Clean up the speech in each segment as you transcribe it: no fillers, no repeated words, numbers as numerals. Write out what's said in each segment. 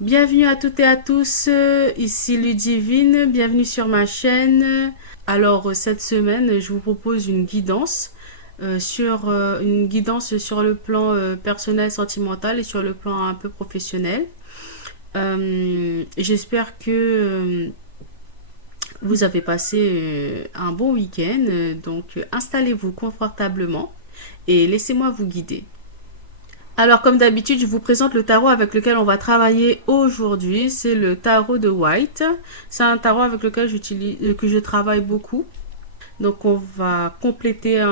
Bienvenue à toutes et à tous, ici Ludivine, bienvenue sur ma chaîne. Alors cette semaine, je vous propose une guidance une guidance sur le plan personnel, sentimental et sur le plan un peu professionnel. J'espère que vous avez passé un bon week-end, donc installez-vous confortablement et laissez-moi vous guider. Alors, comme d'habitude, je vous présente le tarot avec lequel on va travailler aujourd'hui. C'est le tarot de White. C'est un tarot avec lequel que je travaille beaucoup. Donc, on va compléter,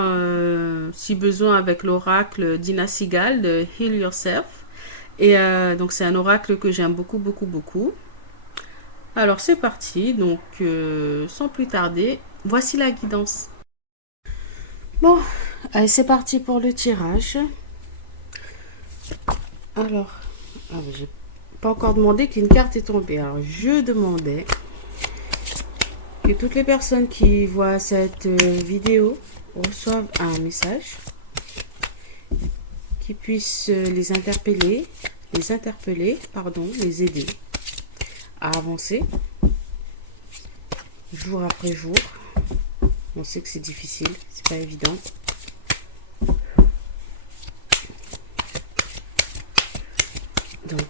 si besoin, avec l'oracle d'Ina Sigal de Heal Yourself. Et donc, c'est un oracle que j'aime beaucoup, beaucoup, beaucoup. Alors, c'est parti. Donc, sans plus tarder, voici la guidance. Bon, allez, c'est parti pour le tirage. Alors, j'ai pas encore demandé qu'une carte est tombée. Alors, je demandais que toutes les personnes qui voient cette vidéo reçoivent un message qui puisse les aider à avancer jour après jour. On sait que c'est difficile, c'est pas évident. Donc,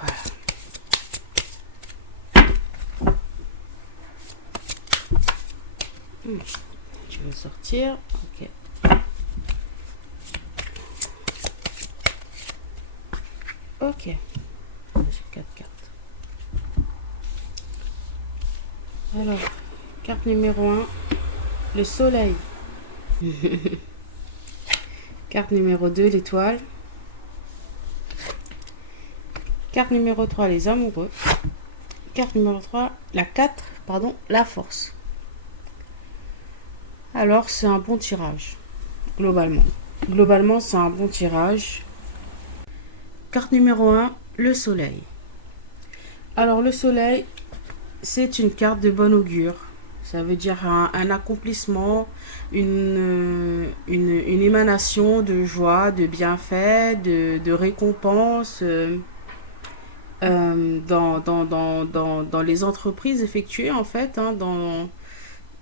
voilà. Tu vas sortir. Ok. Ok. J'ai 4 cartes. Alors, carte numéro un, le soleil. Carte numéro 2, l'étoile. Carte numéro 3, les amoureux. Carte numéro 3, la 4, pardon, la force. Alors, c'est un bon tirage, globalement. Globalement, c'est un bon tirage. Carte numéro un, le soleil. Alors, le soleil, c'est une carte de bon augure. Ça veut dire un accomplissement, une émanation de joie, de bienfait, de récompense dans les entreprises effectuées, en fait.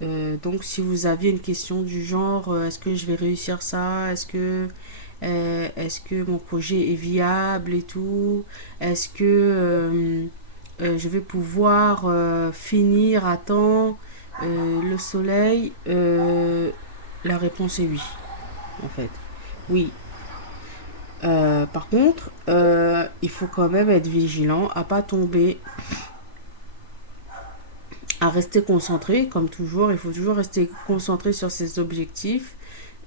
Donc, si vous aviez une question du genre, est-ce que je vais réussir ça? Est-ce que mon projet est viable et tout? Est-ce que je vais pouvoir finir à temps le soleil? La réponse est oui, en fait. Oui. Par contre, il faut quand même être vigilant à pas tomber, à rester concentré, comme toujours. Il faut toujours rester concentré sur ses objectifs.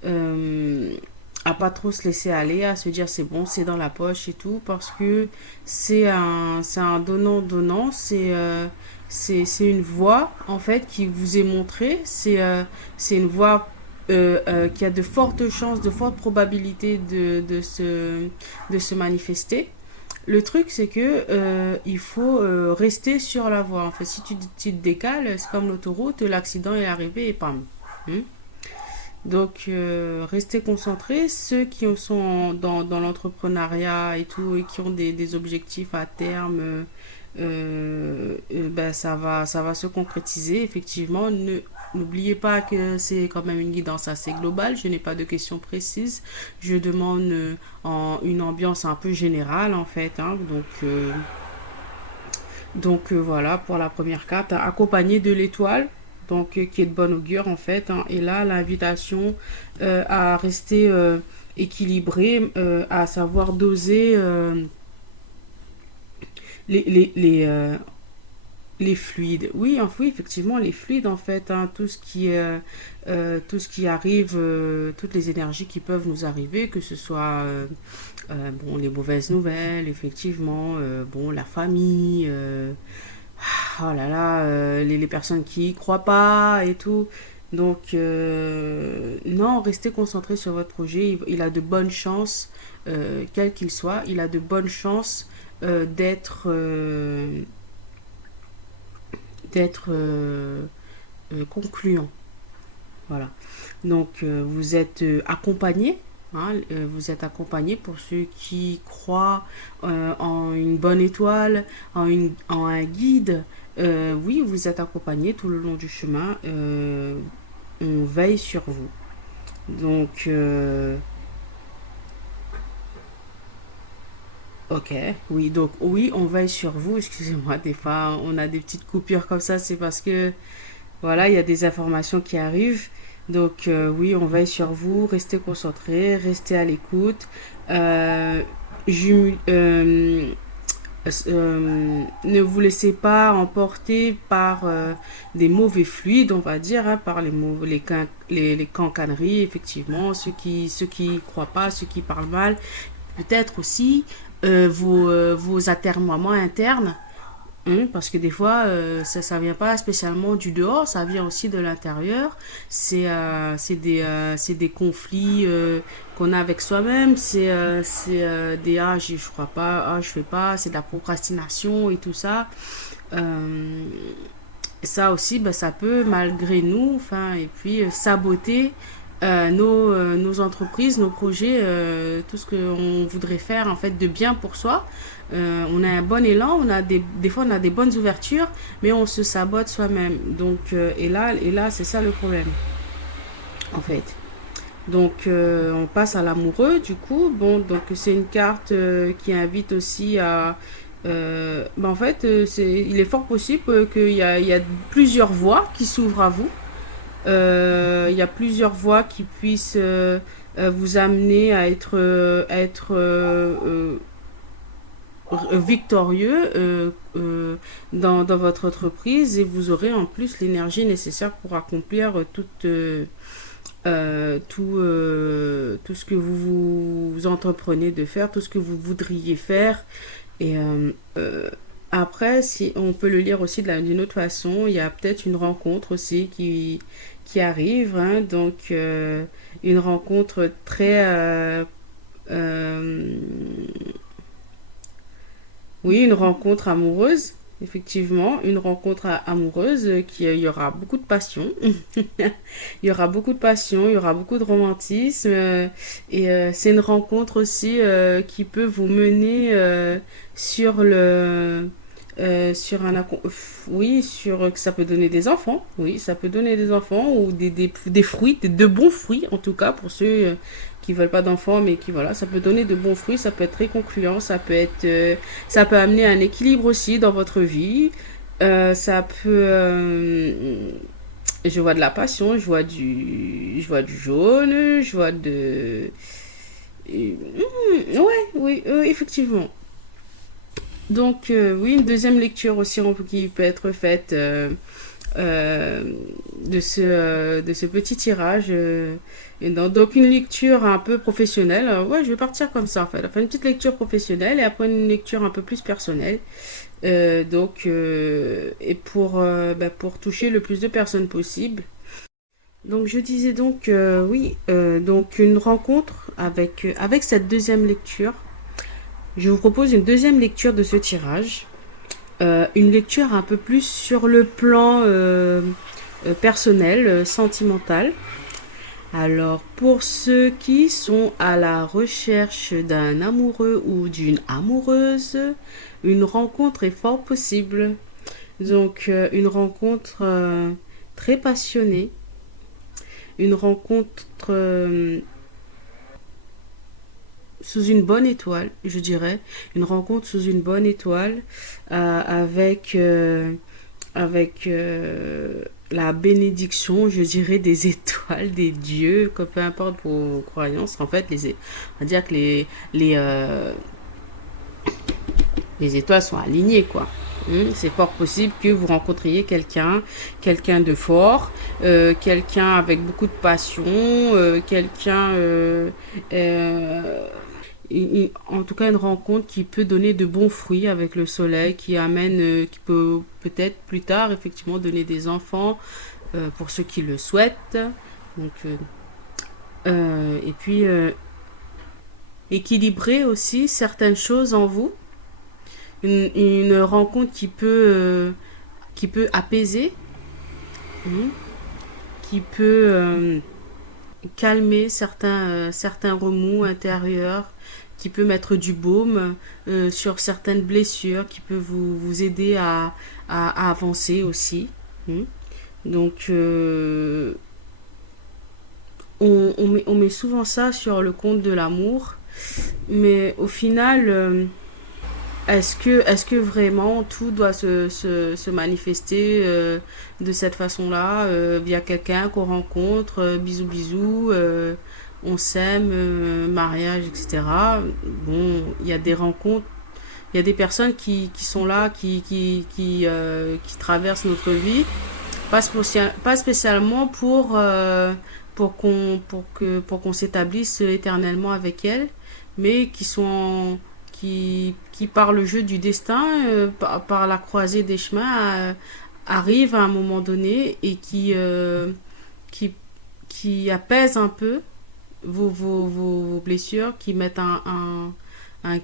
Euh, à pas trop se laisser aller, à se dire c'est bon, c'est dans la poche et tout, parce que c'est un donnant-donnant, c'est une voie en fait qui vous est montrée, c'est une voie qui a de fortes chances, de fortes probabilités de se manifester. Le truc, c'est que il faut rester sur la voie. En fait, si tu te décales, c'est comme l'autoroute, l'accident est arrivé et pam. Hmm. Donc, restez concentrés. Ceux qui sont dans l'entrepreneuriat et tout, et qui ont des objectifs à terme, ben, ça va se concrétiser. Effectivement, n'oubliez pas que c'est quand même une guidance assez globale. Je n'ai pas de questions précises. Je demande une ambiance un peu générale, en fait. Voilà, pour la première carte, accompagnée de l'étoile, donc qui est de bonne augure en fait. Et là, l'invitation à rester équilibré, à savoir doser les, les, les, euh, les fluides. Oui, oui, effectivement, les fluides en fait, tout ce qui arrive, toutes les énergies qui peuvent nous arriver, que ce soit bon, les mauvaises nouvelles, effectivement, bon, la famille. Oh là là, les personnes qui y croient pas et tout. Donc, non, restez concentré sur votre projet. Il a de bonnes chances, quel qu'il soit, il a de bonnes chances d'être d'être concluant. Voilà. Donc, vous êtes accompagné. Hein, vous êtes accompagné pour ceux qui croient en une bonne étoile, en un guide. Oui, vous êtes accompagné tout le long du chemin. On veille sur vous. Donc, ok, oui, donc oui, on veille sur vous. Excusez-moi, des fois, on a des petites coupures comme ça. C'est parce que, voilà, il y a des informations qui arrivent. Donc, oui, on veille sur vous. Restez concentrés, restez à l'écoute. Euh, jumu- euh, ne vous laissez pas emporter par des mauvais fluides, on va dire, hein, par les cancaneries, effectivement, ceux qui croient pas, ceux qui parlent mal, peut-être aussi vos atermoiements internes. Parce que des fois, ça vient pas spécialement du dehors, ça vient aussi de l'intérieur. C'est des conflits qu'on a avec soi-même. Des je crois pas, ah, je fais pas, c'est de la procrastination et tout ça. Euh, Ça aussi, bah, ça peut, malgré nous, enfin, et puis saboter nos entreprises, nos projets, tout ce qu'on voudrait faire en fait de bien pour soi. On a un bon élan, des fois on a des bonnes ouvertures, mais on se sabote soi-même. Donc, et là c'est ça le problème, en fait. Donc, on passe à l'amoureux, du coup. Bon, donc c'est une carte qui invite aussi à... en fait, il est fort possible il y a plusieurs voies qui s'ouvrent à vous. Il y a plusieurs voies qui puissent vous amener à être victorieux dans votre entreprise et vous aurez en plus l'énergie nécessaire pour accomplir tout ce que vous entreprenez de faire, tout ce que vous voudriez faire. Et après, si on peut le lire aussi d'une autre façon, il y a peut-être une rencontre aussi qui arrive, hein, donc une rencontre très euh, oui, une rencontre amoureuse, effectivement, une rencontre amoureuse il y aura beaucoup de passion. Il y aura beaucoup de passion, il y aura beaucoup de romantisme et c'est une rencontre aussi qui peut vous mener sur le sur oui, sur que ça peut donner des enfants. Oui, ça peut donner des enfants ou des fruits, de bons fruits en tout cas pour ceux qui veulent pas d'enfants mais qui voilà, ça peut donner de bons fruits, ça peut être très concluant, ça peut amener un équilibre aussi dans votre vie. Ça peut je vois de la passion, je vois du jaune, je vois de ouais, oui, effectivement. Donc, oui, une deuxième lecture aussi qui peut être faite euh, de ce petit tirage. Donc, une lecture un peu professionnelle. Ouais, je vais partir comme ça en fait. Enfin, une petite lecture professionnelle et après une lecture un peu plus personnelle. Et pour toucher le plus de personnes possible. Donc, je disais donc, oui, donc une rencontre avec cette deuxième lecture. Je vous propose une deuxième lecture de ce tirage. Une lecture un peu plus sur le plan personnel, sentimental. Alors, pour ceux qui sont à la recherche d'un amoureux ou d'une amoureuse, une rencontre est fort possible. Donc, une rencontre très passionnée, une rencontre sous une bonne étoile, je dirais, une rencontre sous une bonne étoile avec la bénédiction, je dirais, des étoiles, des dieux, que peu importe vos croyances. En fait, on va dire que les étoiles sont alignées, quoi. C'est fort possible que vous rencontriez quelqu'un de fort, quelqu'un avec beaucoup de passion, quelqu'un en tout cas une rencontre qui peut donner de bons fruits avec le soleil, qui peut peut-être plus tard effectivement donner des enfants pour ceux qui le souhaitent. Donc, et puis équilibrer aussi certaines choses en vous. Une rencontre qui peut apaiser, hein, qui peut calmer certains remous intérieurs, qui peut mettre du baume sur certaines blessures, qui peut vous aider à avancer aussi. Hmm. Donc, on met souvent ça sur le compte de l'amour, mais au final, est-ce que vraiment tout doit se manifester de cette façon-là, via quelqu'un qu'on rencontre, bisous bisous, on s'aime, mariage, etc. Bon, il y a des rencontres, il y a des personnes qui sont là, qui traversent notre vie, pas spécialement pour qu'on s'établisse éternellement avec elles, mais qui par le jeu du destin, par la croisée des chemins, arrivent à un moment donné et qui, qui apaisent un peu vos blessures, qui mettent un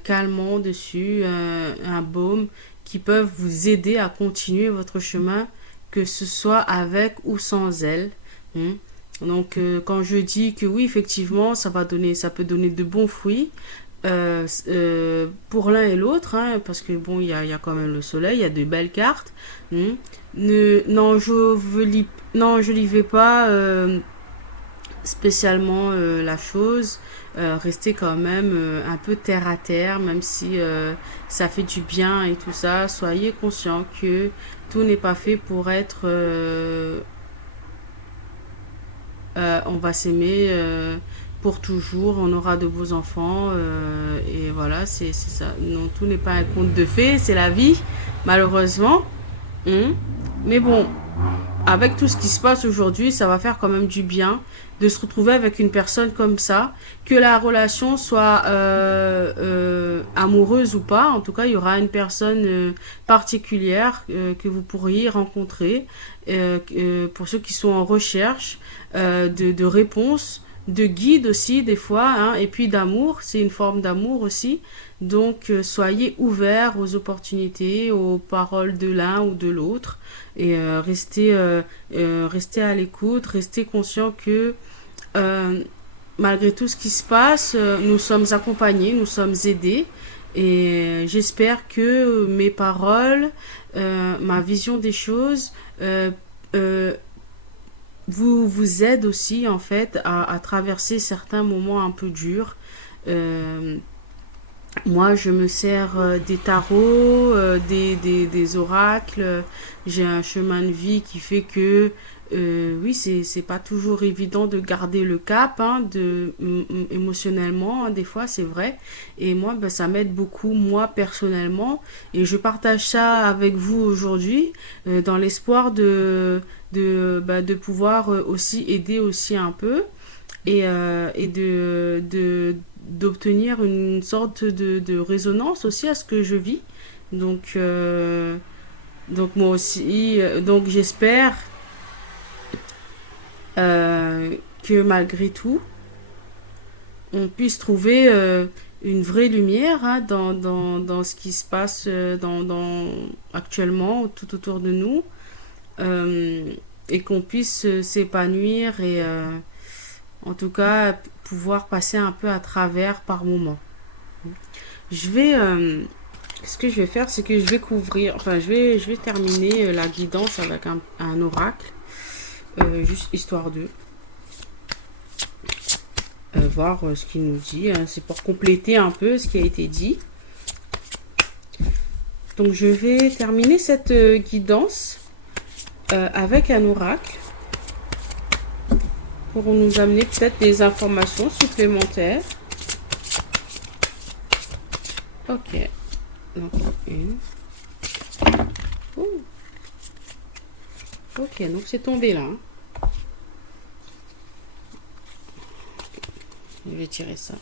calmant dessus, un baume, qui peuvent vous aider à continuer votre chemin, que ce soit avec ou sans elles. Hmm. Donc, quand je dis que oui, effectivement, ça peut donner de bons fruits, pour l'un et l'autre, hein, parce que bon, il y a quand même le soleil, il y a de belles cartes. Hmm. N'enjolivez pas spécialement la chose. Restez quand même un peu terre à terre, même si ça fait du bien et tout ça. Soyez conscient que tout n'est pas fait pour être on va s'aimer pour toujours, on aura de beaux enfants, et voilà, c'est ça. Non, tout n'est pas un conte de fées, c'est la vie, malheureusement. Hein. Mais bon, avec tout ce qui se passe aujourd'hui, ça va faire quand même du bien de se retrouver avec une personne comme ça, que la relation soit amoureuse ou pas. En tout cas, il y aura une personne particulière que vous pourriez rencontrer, pour ceux qui sont en recherche de réponses, de guide aussi des fois, hein, et puis d'amour, c'est une forme d'amour aussi. Donc soyez ouverts aux opportunités, aux paroles de l'un ou de l'autre, et restez à l'écoute, restez conscient que euh, malgré tout ce qui se passe, nous sommes accompagnés, nous sommes aidés. Et j'espère que mes paroles, ma vision des choses, euh, vous aide aussi en fait à traverser certains moments un peu durs. Euh, Moi, je me sers des tarots, des oracles. J'ai un chemin de vie qui fait que, oui, c'est pas toujours évident de garder le cap, hein, émotionnellement, hein, des fois, c'est vrai. Et moi, ben, ça m'aide beaucoup, moi, personnellement. Et je partage ça avec vous aujourd'hui, dans l'espoir de pouvoir aussi aider aussi un peu, et d'obtenir une sorte de résonance aussi à ce que je vis. Donc, moi aussi, donc j'espère que malgré tout, on puisse trouver une vraie lumière, hein, dans ce qui se passe actuellement tout autour de nous, euh, et qu'on puisse s'épanouir et en tout cas pouvoir passer un peu à travers par moment. Je vais, ce que je vais faire, c'est que je vais couvrir, enfin je vais terminer la guidance avec un oracle, juste histoire de voir ce qu'il nous dit, hein. C'est pour compléter un peu ce qui a été dit. Donc je vais terminer cette guidance avec un oracle pour nous amener peut-être des informations supplémentaires. Ok. Donc, une. Ouh. Ok, donc c'est tombé là, hein. Je vais tirer ça.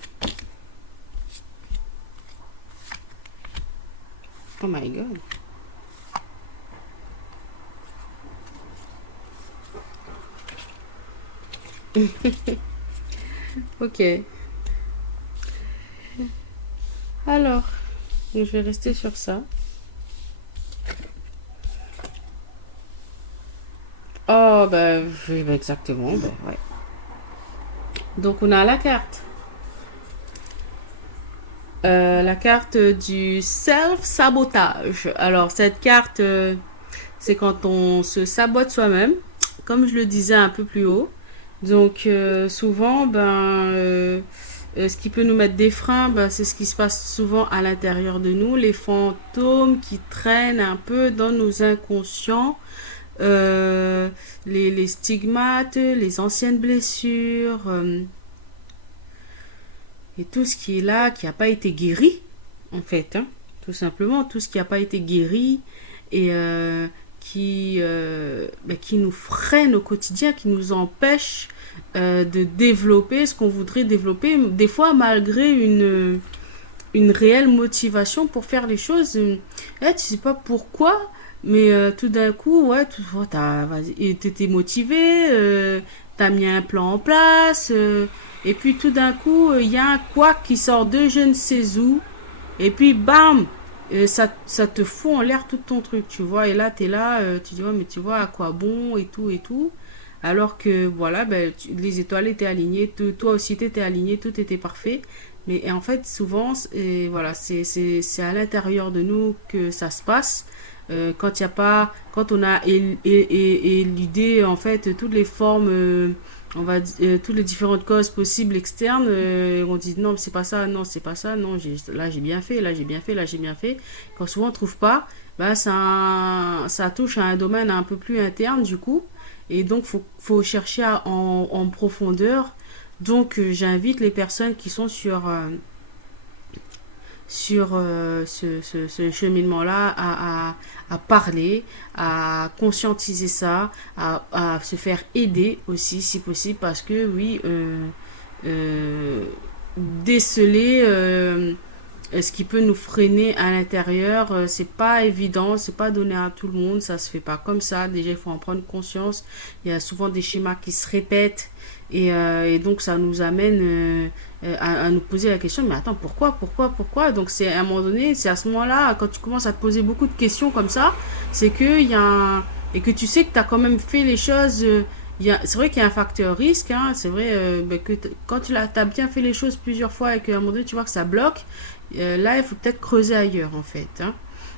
Oh my god. Ok. Alors, je vais rester sur ça. Oh, bah, oui, bah, exactement. Bah, ouais. Donc, on a la carte du self-sabotage. Alors, cette carte, c'est quand on se sabote soi-même, comme je le disais un peu plus haut. Donc, souvent, ce qui peut nous mettre des freins, c'est ce qui se passe souvent à l'intérieur de nous, les fantômes qui traînent un peu dans nos inconscients, euh, les stigmates, les anciennes blessures, et tout ce qui est là, qui n'a pas été guéri, en fait, hein. Tout simplement, tout ce qui n'a pas été guéri et qui nous freine au quotidien, qui nous empêche de développer ce qu'on voudrait développer, des fois malgré une réelle motivation pour faire les choses. Tu sais pas pourquoi, mais tout d'un coup, ouais, t'étais motivé, t'as mis un plan en place, et puis tout d'un coup, il y a un couac qui sort de je ne sais où, et puis bam, ça te fout en l'air tout ton truc, tu vois. Et là, t'es là, tu dis, ouais, mais tu vois, à quoi bon, et tout, et tout. Alors que, voilà, les étoiles étaient alignées, toi aussi t'étais aligné, tout était parfait. Mais et en fait, souvent, voilà, c'est à l'intérieur de nous que ça se passe. Quand il y a pas, quand on a éludé en fait toutes les formes, toutes les différentes causes possibles externes, on dit non, c'est pas ça, non, c'est pas ça, non, là j'ai bien fait, là j'ai bien fait, là j'ai bien fait. Quand souvent on trouve pas, ça touche à un domaine un peu plus interne du coup, et donc faut chercher en profondeur. Donc j'invite les personnes qui sont sur ce cheminement-là à parler, à conscientiser ça, à se faire aider aussi si possible, parce que oui, euh, déceler ce qui peut nous freiner à l'intérieur, c'est pas évident, c'est pas donné à tout le monde, ça se fait pas comme ça. Déjà, il faut en prendre conscience. Il y a souvent des schémas qui se répètent et donc ça nous amène à nous poser la question, mais attends, pourquoi? Donc c'est à un moment donné, c'est à ce moment-là, quand tu commences à te poser beaucoup de questions comme ça, c'est que il y a et que tu sais que tu as quand même fait les choses. C'est vrai qu'il y a un facteur risque, hein, c'est vrai que quand tu as bien fait les choses plusieurs fois et qu'à un moment donné tu vois que ça bloque, là il faut peut-être creuser ailleurs en fait, hein.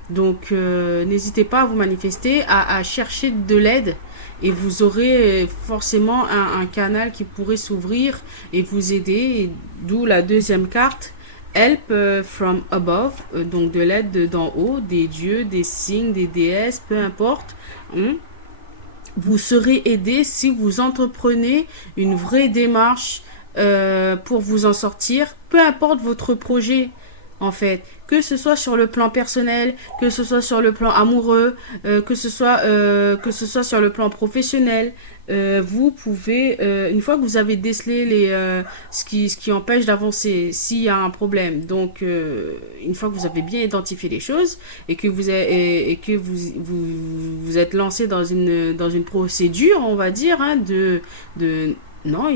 Donc n'hésitez pas à vous manifester, à chercher de l'aide et vous aurez forcément un canal qui pourrait s'ouvrir et vous aider. Et d'où la deuxième carte, Help from above, donc de l'aide d'en haut, des dieux, des signes, des déesses, peu importe, hein. Vous serez aidé si vous entreprenez une vraie démarche pour vous en sortir, peu importe votre projet en fait, que ce soit sur le plan personnel, que ce soit sur le plan amoureux, que ce soit sur le plan professionnel. Vous pouvez, une fois que vous avez décelé ce qui empêche d'avancer, s'il y a un problème, donc une fois que vous avez bien identifié les choses et que vous êtes lancé dans une procédure, on va dire, hein, de non,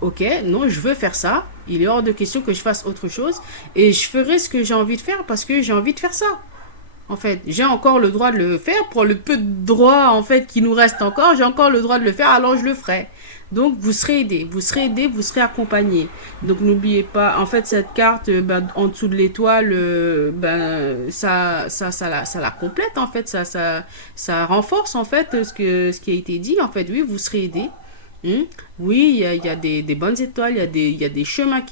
ok, non, je veux faire ça. Il est hors de question que je fasse autre chose et je ferai ce que j'ai envie de faire parce que j'ai envie de faire ça. En fait, j'ai encore le droit de le faire pour le peu de droit en fait qui nous reste encore. J'ai encore le droit de le faire, alors je le ferai. Donc vous serez accompagné. Donc n'oubliez pas, en fait cette carte, en dessous de l'étoile, ça la complète en fait, ça renforce en fait ce qui a été dit. En fait, oui, vous serez aidé. Oui, il y a des bonnes étoiles, il y a des chemins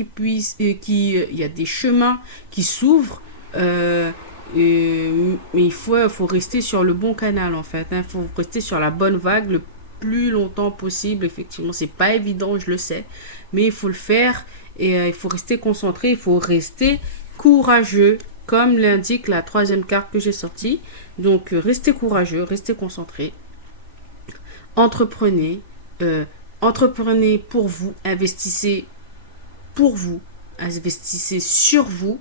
il y a des chemins qui s'ouvrent, mais faut rester sur le bon canal en fait, hein. Il faut rester sur la bonne vague le plus longtemps possible. Effectivement, c'est pas évident, je le sais, mais il faut le faire et il faut rester concentré, il faut rester courageux, comme l'indique la troisième carte que j'ai sortie. Donc, restez courageux, restez concentré, entreprenez, euh, entreprenez pour vous, investissez sur vous.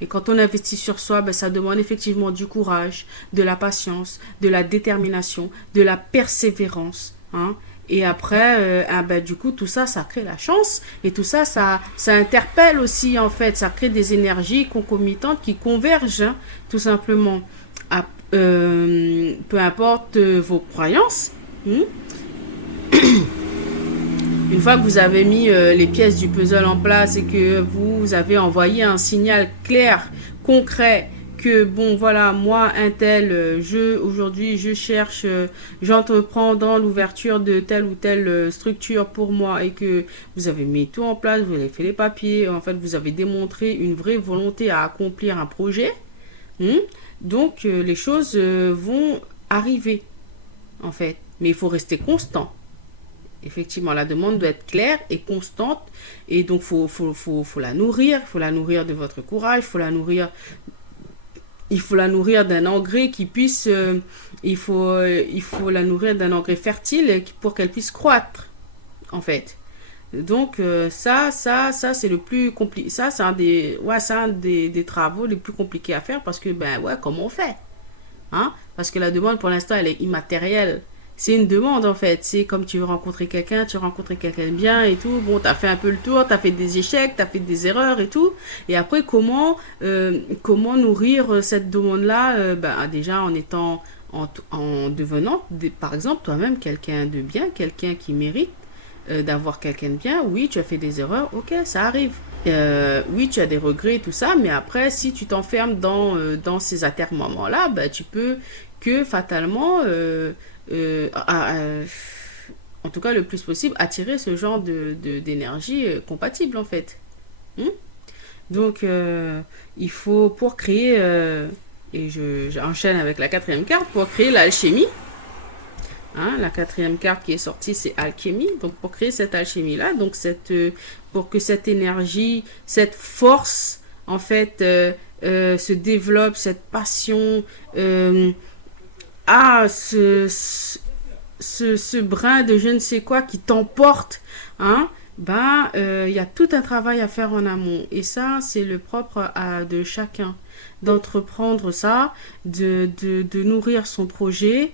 Et quand on investit sur soi, ça demande effectivement du courage, de la patience, de la détermination, de la persévérance, hein. Et après, du coup, tout ça, ça crée la chance. Et tout ça, ça interpelle aussi, en fait. Ça crée des énergies concomitantes qui convergent, hein, tout simplement. À, peu importe vos croyances. Hmm, Une fois que vous avez mis les pièces du puzzle en place et que vous avez envoyé un signal clair, concret, que bon voilà, moi un tel, aujourd'hui je cherche, j'entreprends dans l'ouverture de telle ou telle structure pour moi, et que vous avez mis tout en place, vous avez fait les papiers, en fait vous avez démontré une vraie volonté à accomplir un projet. Hmm. Donc les choses vont arriver en fait, mais il faut rester constant. Effectivement, la demande doit être claire et constante, et donc faut la nourrir, il faut la nourrir de votre courage, il faut la nourrir d'un engrais qui puisse, il faut la nourrir d'un engrais fertile pour qu'elle puisse croître, en fait. Donc ça c'est le plus compliqué. Ça c'est des travaux les plus compliqués à faire, parce que ben ouais, comment on fait, hein? Parce que la demande pour l'instant elle est immatérielle. C'est une demande en fait. C'est comme tu veux rencontrer quelqu'un, tu rencontres quelqu'un de bien et tout. Bon, t'as fait un peu le tour, t'as fait des échecs, t'as fait des erreurs et tout. Et après, comment nourrir cette demande-là, ben, déjà en étant, en devenant, par exemple, toi-même quelqu'un de bien, quelqu'un qui mérite d'avoir quelqu'un de bien. Oui, tu as fait des erreurs, ok, ça arrive. Oui, tu as des regrets et tout ça, mais après, si tu t'enfermes dans ces atermoiements-là, ben, tu peux que fatalement, en tout cas le plus possible, attirer ce genre d'énergie compatible en fait. Hmm. Donc, il faut, pour créer, et j'enchaîne avec la quatrième carte, pour créer l'alchimie. Hein, la quatrième carte qui est sortie, c'est alchimie. Donc, pour créer cette alchimie-là, donc pour que cette énergie, cette force, en fait, se développe, cette passion, à ce brin de je ne sais quoi qui t'emporte, hein, ben, y a tout un travail à faire en amont. Et ça, c'est le propre de chacun, d'entreprendre ça, de nourrir son projet,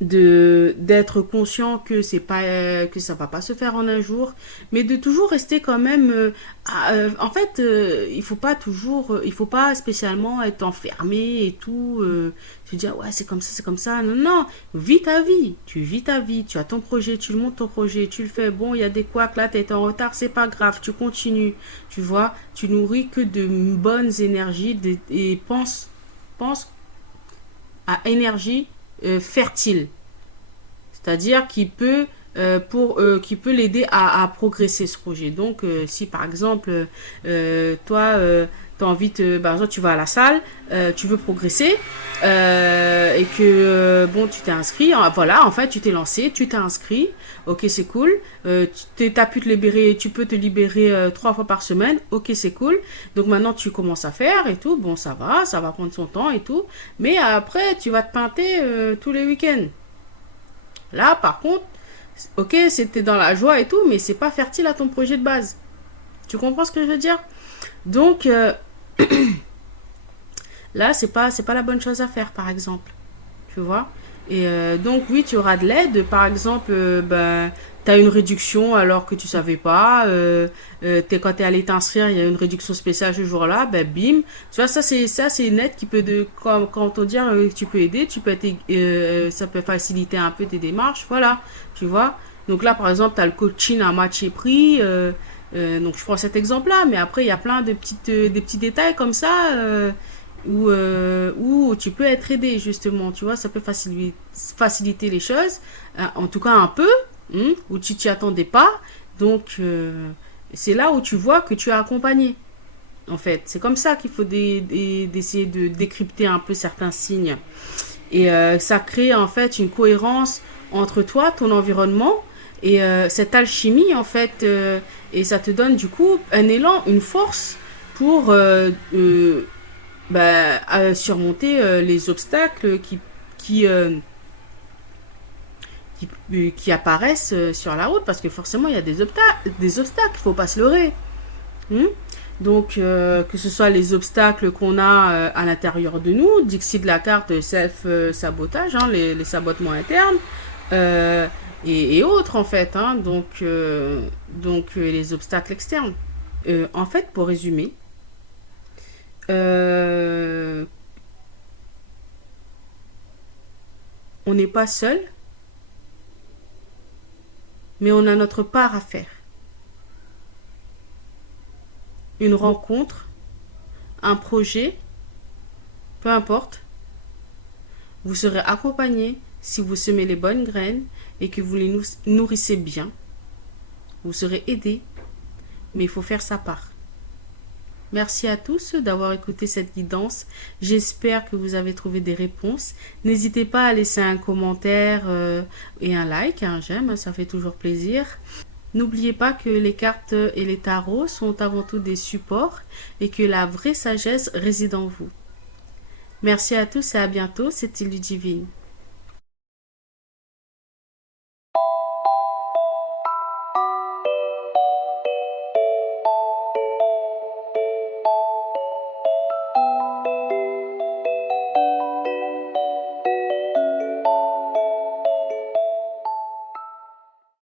d'être conscient que c'est pas que ça va pas se faire en un jour, mais de toujours rester quand même en fait il faut pas spécialement être enfermé et tout, se dire ouais c'est comme ça, non non, vis ta vie, tu vis ta vie, tu as ton projet, tu le montes ton projet, tu le fais, bon il y a des couacs là, t'es en retard, c'est pas grave, tu continues, tu vois, tu nourris que de bonnes énergies, et pense à énergie fertile, c'est-à-dire qui peut l'aider à progresser ce projet. Donc, si par exemple, toi, tu as envie de, par exemple, tu vas à la salle, tu veux progresser, et que, bon, tu t'es inscrit, voilà, en fait, tu t'es lancé, tu t'es inscrit, ok, c'est cool, t'as pu te libérer, tu peux te libérer 3 fois par semaine, ok, c'est cool, donc maintenant, tu commences à faire et tout, bon, ça va prendre son temps et tout, mais après, tu vas te pinter tous les week-ends. Là, par contre, ok, c'était dans la joie et tout, mais c'est pas fertile à ton projet de base. Tu comprends ce que je veux dire? Donc, là, c'est pas la bonne chose à faire, par exemple. Tu vois? Et donc, oui, tu auras de l'aide. Par exemple, ben, tu as une réduction alors que tu savais pas. Quand tu es allé t'inscrire, il y a une réduction spéciale ce jour-là. Ben, bim. Tu vois, ça, c'est une aide qui peut, quand on dit tu peux aider, ça peut faciliter un peu tes démarches. Voilà. Tu vois? Donc là, par exemple, tu as le coaching à match et prix. Donc, je prends cet exemple-là. Mais après, il y a plein des petits détails comme ça. Où tu peux être aidé justement, tu vois, ça peut faciliter les choses, en tout cas un peu, où tu t'y attendais pas, donc c'est là où tu vois que tu as accompagné, en fait. C'est comme ça qu'il faut d'essayer de décrypter un peu certains signes. Et ça crée en fait une cohérence entre toi, ton environnement, et cette alchimie en fait, et ça te donne du coup un élan, une force pour bah, à surmonter les obstacles qui, euh, qui apparaissent sur la route, parce que forcément il y a des obstacles, il ne faut pas se leurrer. Hmm. Donc, que ce soit les obstacles qu'on a à l'intérieur de nous, dixit de la carte self-sabotage, hein, les sabotements internes, euh, et autres en fait, hein, les obstacles externes. En fait, pour résumer, euh, on n'est pas seul, mais on a notre part à faire. Une rencontre, un projet, peu importe, vous serez accompagné si vous semez les bonnes graines et que vous les nourrissez bien. Vous serez aidé, mais il faut faire sa part. Merci à tous d'avoir écouté cette guidance. J'espère que vous avez trouvé des réponses. N'hésitez pas à laisser un commentaire et un like, un j'aime, ça fait toujours plaisir. N'oubliez pas que les cartes et les tarots sont avant tout des supports et que la vraie sagesse réside en vous. Merci à tous et à bientôt, c'était Ludivine.